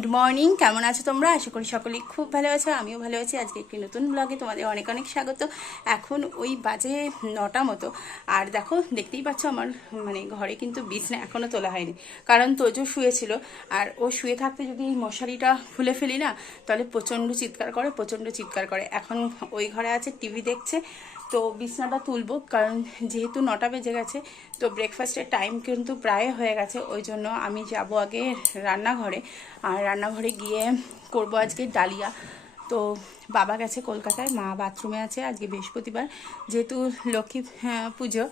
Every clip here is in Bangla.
গুড মর্নিং, কেমন আছো তোমরা? আশা করি সকলেই খুব ভালো আছো, আমিও ভালো আছি। আজকে একটি নতুন ব্লগে তোমাদের অনেক অনেক স্বাগত। এখন ওই বাজে 9টা মতো, আর দেখো দেখতেই পাচ্ছ আমার ঘরে কিন্তু বিছনা এখনও তোলা হয়নি, কারণ তোজো শুয়েছিল। আর ও শুয়ে থাকতে যদি মশারিটা খুলে ফেলি না, তাহলে প্রচণ্ড চিৎকার করে। এখন ওই ঘরে আছে, টিভি দেখছে। তো বিছনাটা তুলবো, কারণ যেহেতু 9টা বেজে গেছে, তো ব্রেকফাস্টের টাইম কিন্তু প্রায় হয়ে গেছে। ওই জন্য আমি যাব আগে রান্নাঘরে, আর রান্নাঘরে গিয়ে করব আজকে ডালিয়া। তো বাবা গেছে কলকাতায়, মা বাথরুমে আছে। আজকে বৃহস্পতিবার, যেহেতু লক্ষ্মী পুজো,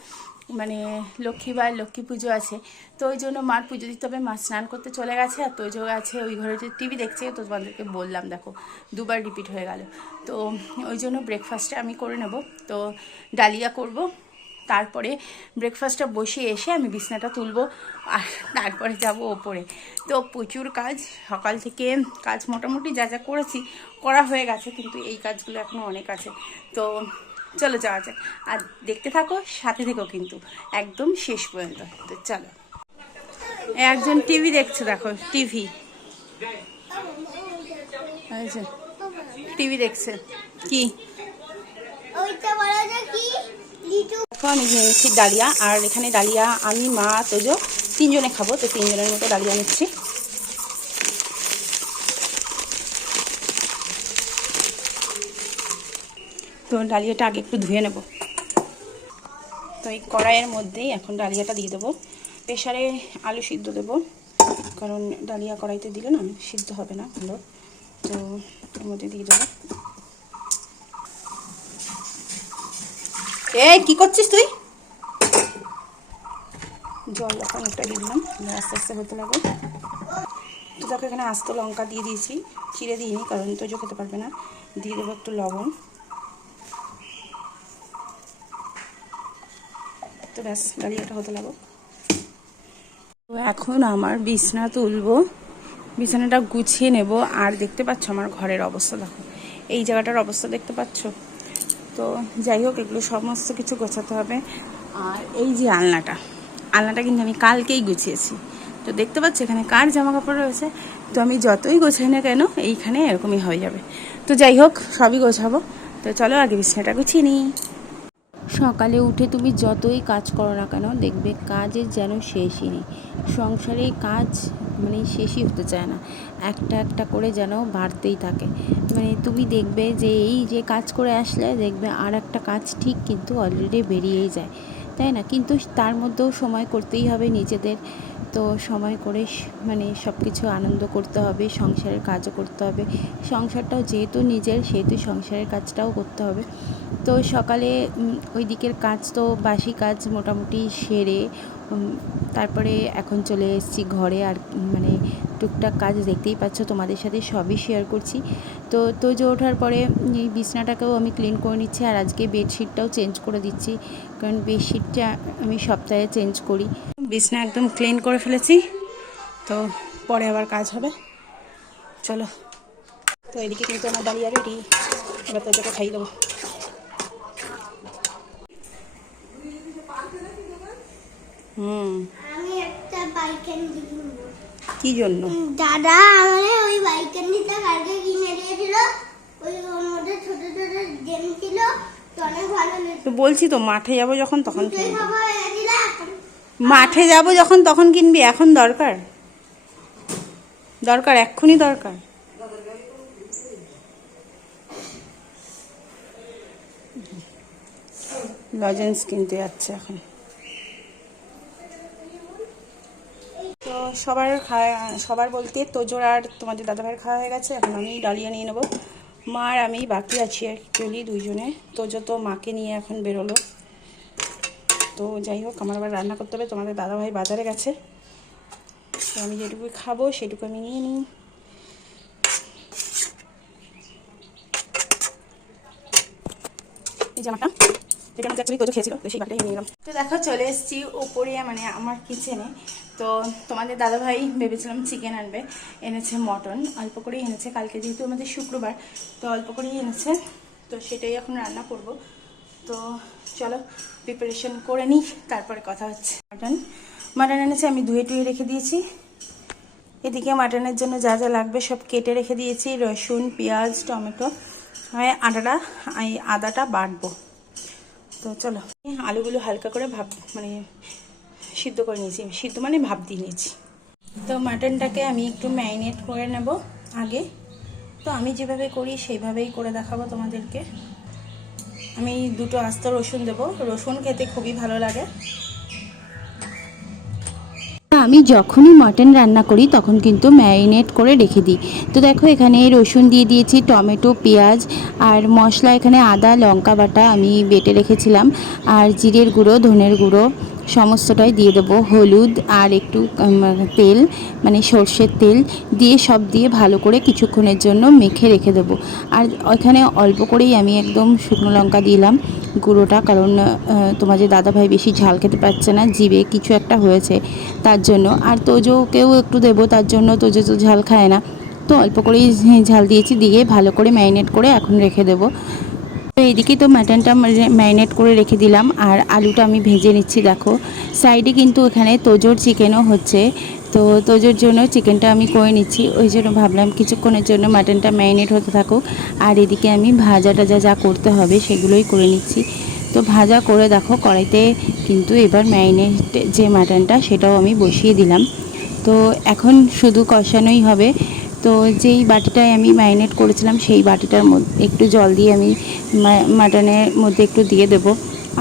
লক্ষ্মী পুজো আছে, তো ওই জন্য মার পুজো দিতে হবে। মা স্নান করতে চলে গেছে, আর তোজো আছে ওই ঘরে টিভি দেখছে। তো তোমাদেরকে বললাম, দেখো দুবার রিপিট হয়ে গেল। তো ওই জন্য ব্রেকফাস্টটা আমি করে নেব। তো ডালিয়া করব, তারপরে ব্রেকফাস্টটা বসে এসে আমি বিছনাটা তুলবো, আর তারপরে যাব ওপরে। তো প্রচুর কাজ, সকাল থেকে কাজ মোটামুটি যা যা করেছি করা হয়ে গেছে, কিন্তু এই কাজগুলো এখনও অনেক আছে। তো চলো যাওয়া যাক, আর দেখতে থাকো, সাথে থেকো কিন্তু একদম শেষ পর্যন্ত। তো চলো, একজন টিভি দেখছে, দেখো টিভি দেখছে কি। আমি নিচ্ছি ডালিয়া, আর এখানে ডালিয়া আমি, মা, তোজো তিনজনে খাবো। তো তিনজনের মতো ডালিয়া নিচ্ছি। তো ডালিয়াটা আগে একটু ধুয়ে নেব। তো এই কড়াইয়ের মধ্যেই এখন ডালিয়াটা দিয়ে দেবো। প্রেশারে আলু সিদ্ধ দেবো, কারণ ডালিয়া কড়াইতে দিলে না সিদ্ধ হবে না ভালো। তো এর মধ্যে দিয়ে দেবো। কি করছিস তুই? জল যখন একটা দিয়ে দিলাম, আস্তে আস্তে হতে লাগবে। তো দেখো এখানে আস্ত লঙ্কা দিয়ে দিয়েছি, চিড়ে দিইনি, কারণ তোজো খেতে পারবে না। দিয়ে দেবো একটু লবণ। তো ব্যাস, ডালিয়াটা হতে লাগো। তো এখন আমার বিছনা তুলবো, বিছানাটা গুছিয়ে নেব। আর দেখতে পাচ্ছ আমার ঘরের অবস্থা, দেখো এই জায়গাটার অবস্থা দেখতে পাচ্ছ। তো যাই হোক, এগুলো সমস্ত কিছু গোছাতে হবে। আর এই যে আলনাটা কিন্তু আমি কালকেই গুছিয়েছি। তো দেখতে পাচ্ছ এখানে কার জামা কাপড় রয়েছে। তো আমি যতই গোছাই না কেন, এইখানে এরকমই হয়ে যাবে। তো যাই হোক, সবই গোছাবো। তো চলো আগে বিছানাটা গুছিয়ে নিই। সকালে উঠে তুমি যতই কাজ করো না কেন, দেখবে কাজের যেন শেষই নেই। সংসারে কাজ শেষই হতে চায় না, একটা একটা করে যেন বাড়তেই থাকে। তুমি দেখবে যে এই যে কাজ করে আসলে দেখবে আর একটা কাজ ঠিক কিন্তু অলরেডি বেরিয়েই যায়, তাই না? কিন্তু তার মধ্যেও সময় করতেই হবে নিজেদের। তো সময় করে সব কিছু আনন্দ করতে হবে, সংসারের কাজও করতে হবে। সংসারটাও যেহেতু নিজের, সেহেতু সংসারের কাজটাও করতে হবে। তো সকালে ওই দিকের কাজ, তো বাসি কাজ মোটামুটি সেরে তারপরে এখন চলে এসেছি ঘরে। আর টুকটাক কাজ দেখতেই পাচ্ছ, তোমাদের সাথে সবই শেয়ার করছি। তো তোজো ওঠার পরে এই বিছনাটাকেও আমি ক্লিন করে নিচ্ছি, আর আজকে বেডশিটটাও চেঞ্জ করে দিচ্ছি, কারণ বেডশিটটা আমি সপ্তাহে চেঞ্জ করি। বিছনা একদম ক্লিন করে ফেলেছি, তো পরে আবার কাজ হবে। চলো, তো এদিকে কিন্তু আমার ডালিয়া রেডি, এবার তোজোকে খাইয়ে দেবো। আমি একটা বাইকেন কিনবো। কি জন্য? দাদা আমারে ওই বাইকেনটা কালকে কিনে দিয়েছিল, ওই ওর মধ্যে ছোট ছোট গেম ছিল, তো অনেক ভালো লেগেছে। তো বলছি তো মাঠে যাব যখন তখন কিনবি। মাঠে যাব যখন তখন কিনবি, এখন দরকার এক্ষুনি দরকার। লজেন্স কিনতে যাচ্ছে এখন। তো সবার বলতে তোজোর আর তোমাদের দাদাভাইয়ের খাওয়া হয়ে গেছে। এখন আমি ডালিয়া নিয়ে নেবো। মা আর আমি বাকি আছি অ্যাকচুয়ালি দুইজনে। তোজো তো মাকে নিয়ে এখন বেরোলো। তো যাই হোক, আমার আবার রান্না করতে হবে। তোমাদের দাদাভাই বাজারে গেছে, তো আমি যেটুকু খাবো সেটুকু আমি নিয়ে নিই। এই জামাটা যেটা আমাকে অ্যাকচুয়ালি তোজো খেয়েছিল, তো সেই বাটাই নিয়ে নিলাম। তো দেখো চলে এসেছি ওপরে, আমার কিচেনে। তো তোমাদের দাদাভাই ভেবেছিলাম চিকেন আনবে, এনেছে মটন, অল্প করেই এনেছে। কালকে যেহেতু আমাদের শুক্রবার, তো অল্প করেই এনেছে। তো সেটাই এখন রান্না করব। তো চলো প্রিপারেশন করে নিই, তারপরে কথা হচ্ছে। মাটন এনেছে, আমি ধুয়ে টুয়ে রেখে দিয়েছি। এদিকে মাটনের জন্য যা যা লাগবে সব কেটে রেখে দিয়েছি, রসুন, পেঁয়াজ, টমেটো। আমি আদাটা বাটবো। তো চলো, আলুগুলো হালকা করে মানে সিদ্ধ করে নিয়েছি, সিদ্ধ মানে ভাপ দিয়ে নিয়েছি। তো মাটনটাকে আমি একটু ম্যারিনেট করে নেব আগে। তো আমি যেভাবে করি সেইভাবেই করে দেখাবো তোমাদেরকে। আমি 2টো আস্ত রসুন দেবো, রসুন খেতে খুবই ভালো লাগে। আমি যখনই মাটন রান্না করি তখন কিন্তু ম্যারিনেট করে রেখে দিই। তো দেখো এখানে রসুন দিয়ে দিয়েছি, টমেটো, পেঁয়াজ আর মশলা এখানে আদা লঙ্কা বাটা আমি বেটে রেখেছিলাম, আর জিরের গুঁড়ো, ধনের গুঁড়ো সমস্তটাই দিয়ে দেবো, হলুদ আর একটু তেল মানে সর্ষের তেল দিয়ে সব দিয়ে ভালো করে কিছুক্ষণের জন্য মেখে রেখে দেবো। আর ওইখানে অল্প করেই আমি একদম শুকনো লঙ্কা দিলাম গুঁড়োটা, কারণ তোমাদের দাদাভাই বেশি ঝাল খেতে পারছে না, জিভে কিছু একটা হয়েছে তার জন্য। আর তোজোকেও একটু দেবো, তার জন্য তোজো তো ঝাল খায় না, তো অল্প করেই ঝাল দিয়েছি, দিয়ে ভালো করে ম্যারিনেট করে এখন রেখে দেবো। তো এইদিকে তো মাটনটা ম্যারিনেট করে রেখে দিলাম, আর আলুটা আমি ভেজে নিচ্ছি। দেখো সাইডে কিন্তু এখানে তোজোর চিকেনও হচ্ছে, তো তোজোর জন্য চিকেনটা আমি করে নিচ্ছি। ওই জন্য ভাবলাম কিছুক্ষণের জন্য মাটনটা ম্যারিনেট হতে থাকুক, আর এদিকে আমি ভাজা টাজা যা করতে হবে সেগুলোই করে নিচ্ছি। তো ভাজা করে দেখো কড়াইতে কিন্তু এবার ম্যারিনেট যে মাটনটা সেটাও আমি বসিয়ে দিলাম। তো এখন শুধু কষানোই হবে। তো যেই বাটিটায় আমি ম্যারিনেট করেছিলাম সেই বাটিটার মধ্যে একটু জল দিয়ে আমি মাটনের মধ্যে একটু দিয়ে দেবো,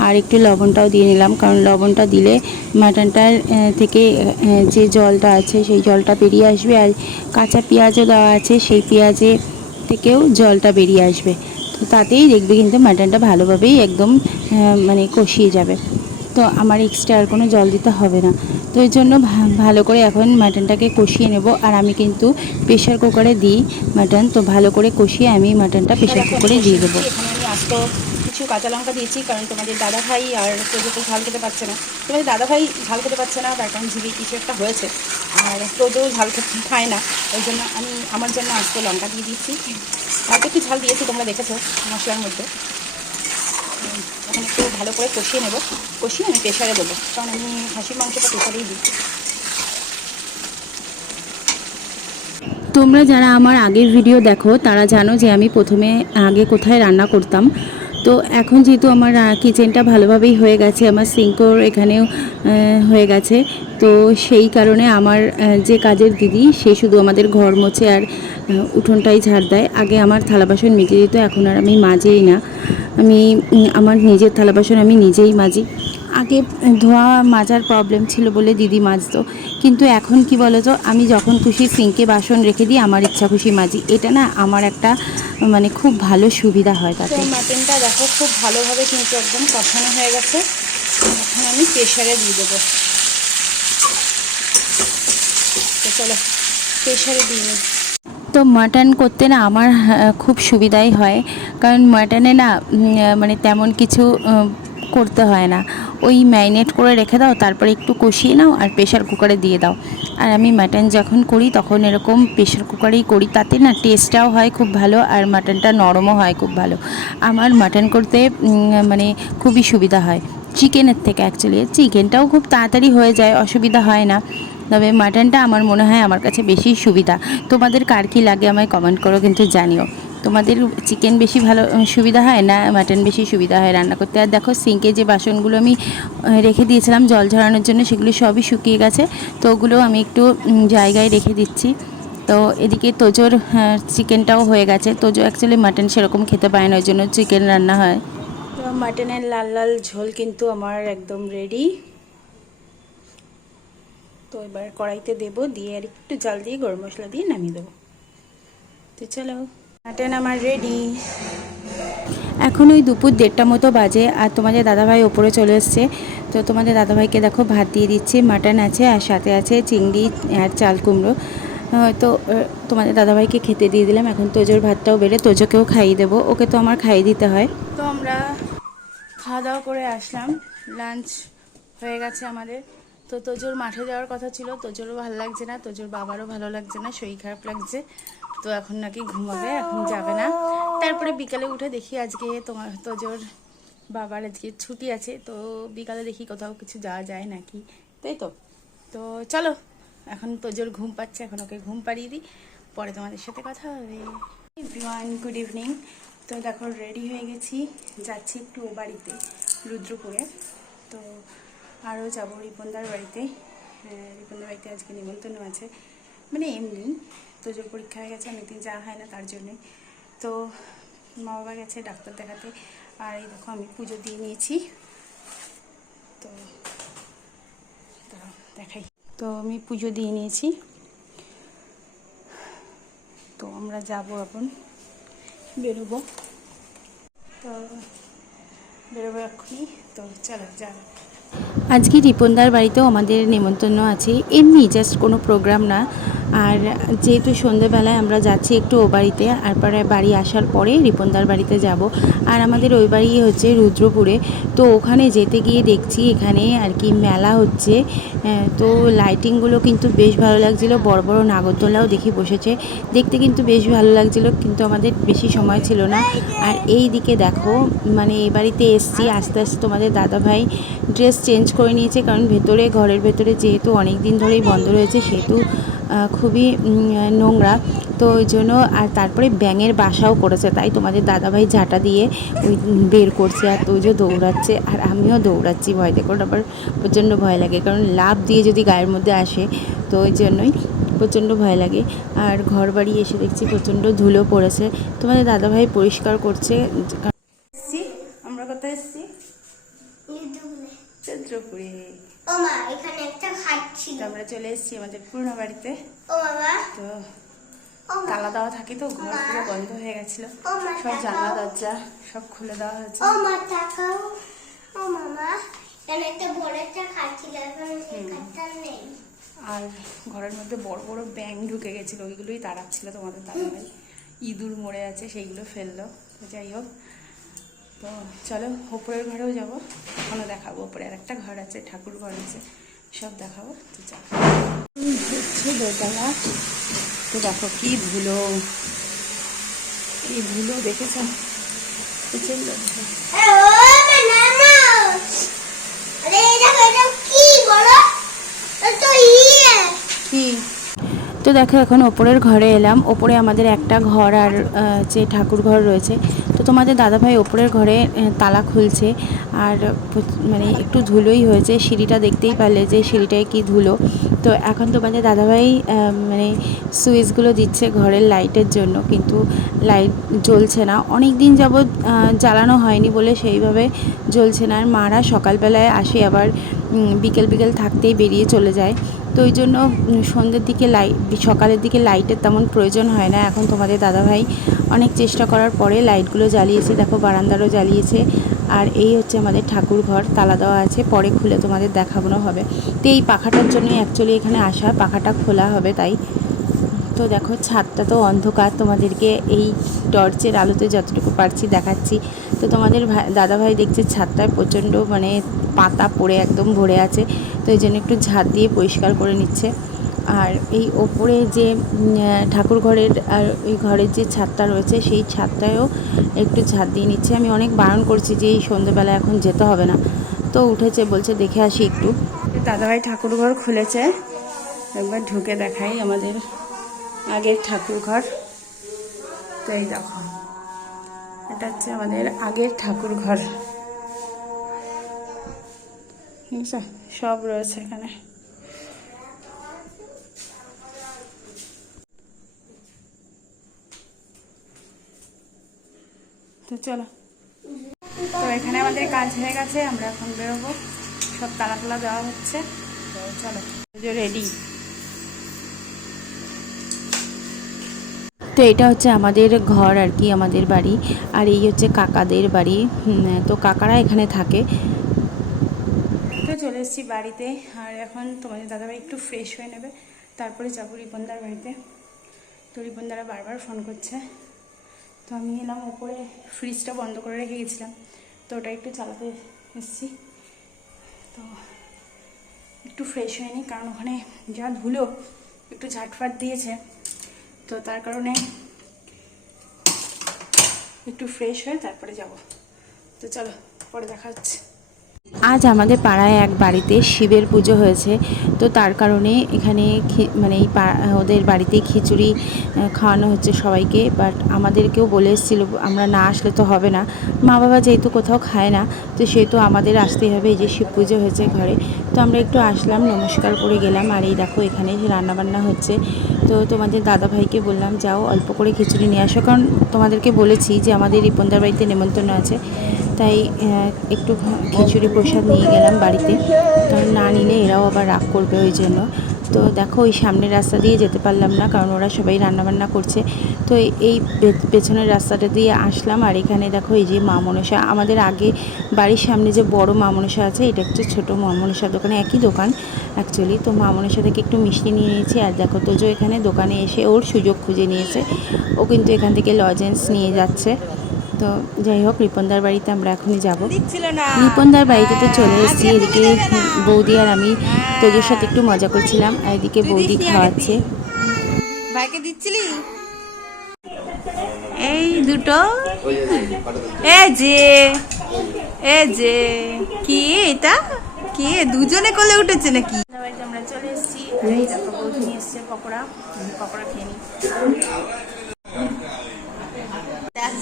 আর একটু লবণটাও দিয়ে নিলাম, কারণ লবণটা দিলে মাটনটার থেকে যে জলটা আছে সেই জলটা বেরিয়ে আসবে, আর কাঁচা পেঁয়াজও দেওয়া আছে, সেই পেঁয়াজে থেকেও জলটা বেরিয়ে আসবে। তো তাতেই দেখবে কিন্তু মাটনটা ভালোভাবেই একদম মানে কষিয়ে যাবে। তো আমার এক্সট্রা আর কোনো জল দিতে হবে না। তো এই জন্য ভালো করে এখন মাটনটাকে কষিয়ে নেব। আর আমি কিন্তু প্রেশার কুকারে দিই মাটন, তো ভালো করে কষিয়ে আমি মাটনটা প্রেশার কুকারে দিয়ে দেবো। এখানে আমি আস্ত কিছু কাঁচা লঙ্কা দিয়েছি, কারণ তোমাদের দাদাভাই আর তোজো তো ঝাল খেতে পারছে না। তোমাদের দাদাভাই ঝাল খেতে পারছে না, তার কারণ জিভে কিছু একটা হয়েছে, আর তোজো ঝাল খেতে খায় না। ওই জন্য আমি আমার জন্য আস্ত লঙ্কা দিয়ে দিচ্ছি। আর একটু ঝাল দিয়েছি, তোমরা দেখেছো মশলার মধ্যে। এখন একটু ভালো করে কষিয়ে নেব, কষিয়ে আমি প্রেশারে দেবো, কারণ আমি খাসির মাংসটা প্রেশারেই দিই। তোমরা যারা আমার আগের ভিডিও দেখো তারা জানো যে আমি প্রথমে আগে কোথায় রান্না করতাম। তো এখন যেহেতু আমার কিচেনটা ভালোভাবেই হয়ে গেছে, আমার সিঙ্কও এখানেও হয়ে গেছে, তো সেই কারণে আমার যে কাজের দিদি সে শুধু আমাদের ঘর মোছে আর উঠোনটাই ঝাড় দেয়। আগে আমার থালা বাসন মেজে দিত, এখন আর আমি মাজেই না। আমি আমার নিজের থালা বাসন আমি নিজেই মাজি। আগে ধোয়া মাজার প্রবলেম ছিল বলে দিদি মাজতো, কিন্তু এখন কি বলো তো, আমি যখন খুশি সিঙ্কে বাসন রেখে দিই, আমার ইচ্ছা খুশি মাজি। এটা না আমার একটা মানে খুব ভালো সুবিধা হয় তো তাতে। মাটনটা দেখো খুব ভালোভাবে কিন্তু একদম কষানো হয়ে গেছে। এখন আমি প্রেশারে দিয়ে দেবো। তো চলো প্রেশারে দিয়ে নিই। তো মাটন করতে না আমার খুব সুবিধাই হয়, কারণ মাটনে না মানে তেমন কিছু করতে হয় না। ওই ম্যারিনেট করে রেখে দাও, তারপরে একটু কষিয়ে নাও আর প্রেশার কুকারে দিয়ে দাও। আর আমি মাটন যখন করি তখন এরকম প্রেশার কুকারেই করি, তাতে না টেস্টটাও হয় খুব ভালো, আর মাটনটা নরমও হয় খুব ভালো। আমার মাটন করতে মানে খুবই সুবিধা হয় চিকেনের থেকে। অ্যাকচুয়ালি চিকেনটাও খুব তাড়াতাড়ি হয়ে যায়, অসুবিধা হয় না, তবে মাটনটা আমার মনে হয় আমার কাছে বেশি সুবিধা। তোমাদের কার কী লাগে আমায় কমেন্ট করো কিন্তু জানিও, তোমাদের চিকেন বেশি ভালো সুবিধা হয় না মাটন বেশি সুবিধা হয় রান্না করতে। আর দেখো সিঙ্কে যে বাসনগুলো আমি রেখে দিয়েছিলাম জল ঝরানোর জন্য, সেগুলো সবই শুকিয়ে গেছে, তো ওগুলো আমি একটু জায়গায় রেখে দিচ্ছি। তো এদিকে তোজোর চিকেনটাও হয়ে গেছে। তোজো অ্যাকচুয়ালি মাটন সেরকম খেতে পায় না, ওই জন্য চিকেন রান্না হয়। তো মাটনের লাল লাল ঝোল কিন্তু আমার একদম রেডি। তো এবার কড়াইতে দেবো, দিয়ে আর একটু জাল দিয়ে গরম মশলা দিয়ে নামিয়ে দেবো। তো চলো মাটন আমার রেডি। এখন ওই দুপুর 1:30 মতো বাজে, আর তোমাদের দাদাভাই ওপরে চলে এসছে। তো তোমাদের দাদাভাইকে দেখো ভাত দিয়ে দিচ্ছি, মাটন আছে আর সাথে আছে চিংড়ি আর চাল কুমড়ো। তো তোমাদের দাদাভাইকে খেতে দিয়ে দিলাম। এখন তোজোর ভাতটাও বেড়ে তোজোকেও খাইয়ে দেবো, ওকে তো আমার খাইয়ে দিতে হয়। তো আমরা খাওয়া দাওয়া করে আসলাম, লাঞ্চ হয়ে গেছে আমাদের। তো তোজোর মাঠে যাওয়ার কথা ছিল, তোজোরও ভালো লাগছে না, তোজোর বাবারও ভালো লাগছে না, শরীর খারাপ লাগছে। তো এখন নাকি ঘুমাবে, এখন যাবে না। তারপরে বিকালে উঠে দেখি আজকে তোমার তোজোর বাবার আজকে ছুটি আছে, তো বিকালে দেখি কোথাও কিছু যাওয়া যায় নাকি, তাই তো। তো চলো এখন তোজোর ঘুম পাচ্ছে, এখন ওকে ঘুম পাড়িয়ে দিই, পরে তোমাদের সাথে কথা হবে। Everyone, good evening. তো দেখো রেডি হয়ে গেছি, যাচ্ছি একটু ও বাড়িতে রুদ্রপুরে। তো আরও যাবো রিপনদার বাড়িতে। রিপনদার বাড়িতে আজকে নিমন্ত্রণ আছে, মানে এমনি তোজোর পরীক্ষা হয়ে গেছে, অনেকদিন যাওয়া হয় না তার জন্যই। তো মা বাবা গেছে ডাক্তার দেখাতে, আর এই দেখো আমি পুজো দিয়ে নিয়েছি। তো দেখাই, তো আমি পুজো দিয়ে নিয়েছি। তো আমরা যাব, এখন বেরোবো। তো বেরোবো এক্ষুনি, তো চলো যাবো। আজকে রিপনদার বাড়িতেও আমাদের নেমন্তন্ন আছে, এমনি জাস্ট কোনো প্রোগ্রাম না। আর যেহেতু সন্ধেবেলায় আমরা যাচ্ছি একটু ও বাড়িতে, আর পরে বাড়ি আসার পরে রিপনদার বাড়িতে যাব। আর আমাদের ওই বাড়ি হচ্ছে রুদ্রপুরে। তো ওখানে যেতে গিয়ে দেখছি এখানে আর কি মেলা হচ্ছে। তো লাইটিংগুলো কিন্তু বেশ ভালো লাগছিলো, বড় বড় নাগরদোলাও দেখি বসেছে, দেখতে কিন্তু বেশ ভালো লাগছিলো, কিন্তু আমাদের বেশি সময় ছিল না। আর এই দিকে দেখো, মানে এই বাড়িতে এসছি আস্তে আস্তে তোমাদের দাদাভাই ড্রেস চেঞ্জ করে নিয়েছে, কারণ ভেতরে, ঘরের ভেতরে যেহেতু অনেক দিন ধরেই বন্ধ রয়েছে, সেহেতু খুবই নোংরা। তো ওই জন্য, আর তারপরে ব্যাঙের বাসাও করেছে, তাই তোমাদের দাদাভাই ঝাঁটা দিয়ে ওই বের করছে, আর তোজো দৌড়াচ্ছে, আর আমিও দৌড়াচ্ছি ভয়তে, কারণ আবার প্রচণ্ড ভয় লাগে, কারণ লাফ দিয়ে যদি গায়ের মধ্যে আসে, তো ওই জন্যই প্রচণ্ড ভয় লাগে। আর ঘর বাড়ি এসে দেখছি প্রচণ্ড ধুলো পড়েছে, তোমাদের দাদাভাই পরিষ্কার করছে। আমরা কোথায় এসছি? রুদ্রপুরে। ও মা, এখানে একটা খাট ছিল। আমরা চলে এসেছি আমাদের পুরনো বাড়িতে। ও বাবা, তো ও মা, তালা দেওয়া থাকে, তো ঘর পুরো বন্ধ হয়ে গেছিল, ও মা, সব জানলা তাকাও। দরজা সব খুলে দেওয়া হয়েছে। ও মা তাকাও। ও মামা, এখানে একটা বড় একটা খাট ছিল, এখন সেই খাটটা নেই। আর ঘরের মধ্যে বড় বড় ব্যাঙ ঢুকে গেছিলো, ওইগুলোই তাড়াচ্ছিল তোমাদের দাদাভাই। ইঁদুর মরে আছে, সেইগুলো ফেললো। তো যাই হোক, তো চলো ওপরের ঘরেও যাবো, ওখানে দেখাবো। ওপরে আর একটা ঘর আছে, ঠাকুর ঘর আছে, সব দেখাবো। তো চলো, হচ্ছে দোতলা। তো দেখো কি ধুলো, কি ধুলো দেখেছো? প্রচন্ড ধুলো। ও মা, না না, আরে এটা এটা কি বড়, তো কি? তো দেখো এখন ওপরের ঘরে এলাম। ওপরে আমাদের একটা ঘর আর যে ঠাকুর ঘর রয়েছে। তো তোমাদের দাদাভাই ওপরের ঘরে তালা খুলছে, আর মানে একটু ধুলোই হয়েছে, সিঁড়িটা দেখতেই পারলে যে সিঁড়িটায় কি ধুলো। তো এখন তোমাদের দাদাভাই মানে সুইচগুলো দিচ্ছে ঘরের লাইটের জন্য, কিন্তু লাইট জ্বলছে না, অনেক দিন যাবৎ জ্বালানো হয়নি বলে সেইভাবে জ্বলছে না। আর মারা সকালবেলায় আসে, আবার বিকেল বিকেল থাকতেই বেরিয়ে চলে যায়। তো ওই জন্য সন্ধ্যের দিকে সকালের দিকে লাইটের তেমন প্রয়োজন হয় না। এখন তোমাদের দাদাভাই অনেক চেষ্টা করার পরে লাইটগুলো জ্বালিয়েছে, দেখো বারান্দারও জ্বালিয়েছে। আর এই হচ্ছে আমাদের ঠাকুর ঘর, তালা দেওয়া আছে, পরে খুলে তোমাদের দেখানো হবে। তো এই পাখাটার জন্যই অ্যাকচুয়ালি এখানে আসা, পাখাটা খোলা হবে তাই। তো দেখো ছাদটা তো অন্ধকার, তোমাদেরকে এই টর্চের আলোতে যতটুকু পারছি দেখাচ্ছি। তো তোমাদের দাদাভাই দেখছে ছাদটায় প্রচণ্ড মানে পাতা পড়ে একদম ভরে আছে, তো এই জন্য একটু ঝাঁট দিয়ে পরিষ্কার করে নিচ্ছে। আর এই ওপরে যে ঠাকুর ঘরের আর ওই ঘরের যে ছাদটা রয়েছে, সেই ছাদটায়ও একটু ঝাঁট দিয়ে নিচ্ছে। আমি অনেক বারণ করছি যে এই সন্ধ্যেবেলা এখন যেতে হবে না, তো উঠেছে, বলছে দেখে আসি একটু। দাদাভাই ঠাকুর ঘর খুলেছে, একবার ঢুকে দেখাই আমাদের আগের ঠাকুর ঘর। তো এই দেখো, এটা হচ্ছে আমাদের আগের ঠাকুর ঘর, সব রয়েছে এখানে। তো চলো, তো এখানে আমাদের কাজ হয়ে গেছে, আমরা এখন বেরোবো, সব তালা টালা দেওয়া হচ্ছে। তো চলো, রেডি। তো এটা হচ্ছে আমাদের ঘর আর কি, আমাদের বাড়ি। আর এই হচ্ছে কাকাদের বাড়ি, তো কাকারা এখানে থাকে। তো চলে এসেছি বাড়িতে, আর এখন তোমাদের দাদাভাই একটু ফ্রেশ হয়ে নেবে, তারপরে যাবো রিপনদার বাড়িতে। তো রিপনদারা বারবার ফোন করছে, তো আমি এলাম ওপরে, ফ্রিজটা বন্ধ করে রেখে গেছিলাম, তো ওটা একটু চালাতে এসেছি। তো একটু ফ্রেশ হয়ে নিই, কারণ ওখানে যা ধুলো, একটু ঝাটফাট দিয়েছে, তো তার কারণে একটু ফ্রেশ হয়ে তারপরে যাব। তো চলো, পরে দেখা হচ্ছে। আজ আমাদের পাড়ায় এক বাড়িতে শিবের পুজো হয়েছে, তো তার কারণে এখানে মানে এই ওদের বাড়িতেই খিচুড়ি খাওয়ানো হচ্ছে সবাইকে। বাট আমাদেরকেও বলে এসেছিলো আমরা না আসলে তো হবে না, মা বাবা যেহেতু কোথাও খায় না তো সেহেতু আমাদের আসতেই হবে। এই যে শিব পুজো হয়েছে ঘরে, তো আমরা একটু আসলাম, নমস্কার করে গেলাম। আর এই দেখো এখানে রান্নাবান্না হচ্ছে। তো তোমাদের দাদা ভাইকে বললাম যাও অল্প করে খিচুড়ি নিয়ে আসো, কারণ তোমাদেরকে বলেছি যে আমাদের রিপনদার বাড়িতে নেমন্তন্ন আছে, তাই একটু খিচুড়ি প্রসাদ নিয়ে গেলাম বাড়িতে, কারণ না নিলে এরাও আবার রাগ করবে ওই জন্য। তো দেখো ওই সামনের রাস্তা দিয়ে যেতে পারলাম না, কারণ ওরা সবাই রান্নাবান্না করছে। তো এই পেছনের রাস্তাটা দিয়ে আসলাম। আর এখানে দেখো এই যে মা মনসা, আমাদের আগে বাড়ির সামনে যে বড় মা মনসা আছে, এটা হচ্ছে ছোটো মা মনসার দোকানে, একই দোকান অ্যাকচুয়ালি। তো মা মনসা থেকে একটু মিষ্টি নিয়ে নিয়েছি। আর দেখো তোজো এখানে দোকানে এসে ওর সুযোগ খুঁজে নিয়েছে, ও কিন্তু এখান থেকে লজেন্স নিয়ে যাচ্ছে। তো যাই হোক, রিপনদার বাড়িতে আমরা এখনই যাব। রিপনদার বাড়িতে তো চলে এসেছি। এদিকে বৌদি আর আমি তোজোর সাথে একটু মজা করছিলাম, আর এদিকে বৌদি খাওয়াচ্ছে। ভাইকে দিচ্ছিলি এই দুটো, এ যে কি এটা কি দুজনে কোলে উঠেছে নাকি? বাড়িতে আমরা চলে এসেছি। আর এই দেখো বৌদি নিয়ে এসছে পকোড়া, পকোড়া খেয়ে নিই।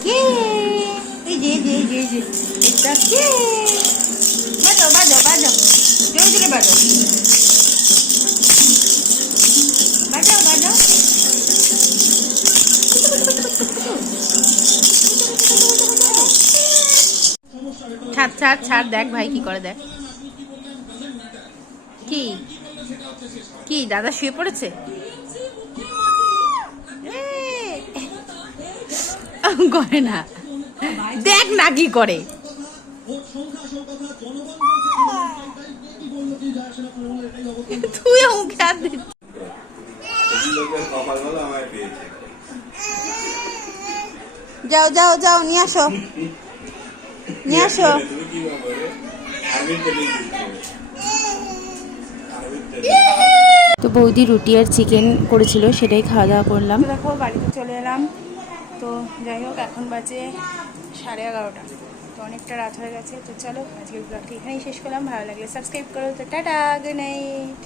কে এই যে এটা কে? বাজো জোরে জোরে বাজাও। ছাড় দেখ ভাই কি করে, দেখ কি দাদা শুয়ে পড়েছে। করে না, দেখ না কি করে। তুই মুখে হাত দিচ্ছিস। যাও নিয়ে আসো। তো বৌদি রুটি আর চিকেন করেছিল, সেটাই খাওয়া দাওয়া করলাম। দেখো বাড়িতে চলে এলাম। তো যাই হোক, এখন বাজে 11:30। তো অনেকটা রাত হয়ে গেছে। তো চলো আজকের ব্লগটি এখানেই শেষ করলাম। ভালো লাগলে সাবস্ক্রাইব করো। তো টাটা, গুড নাইট।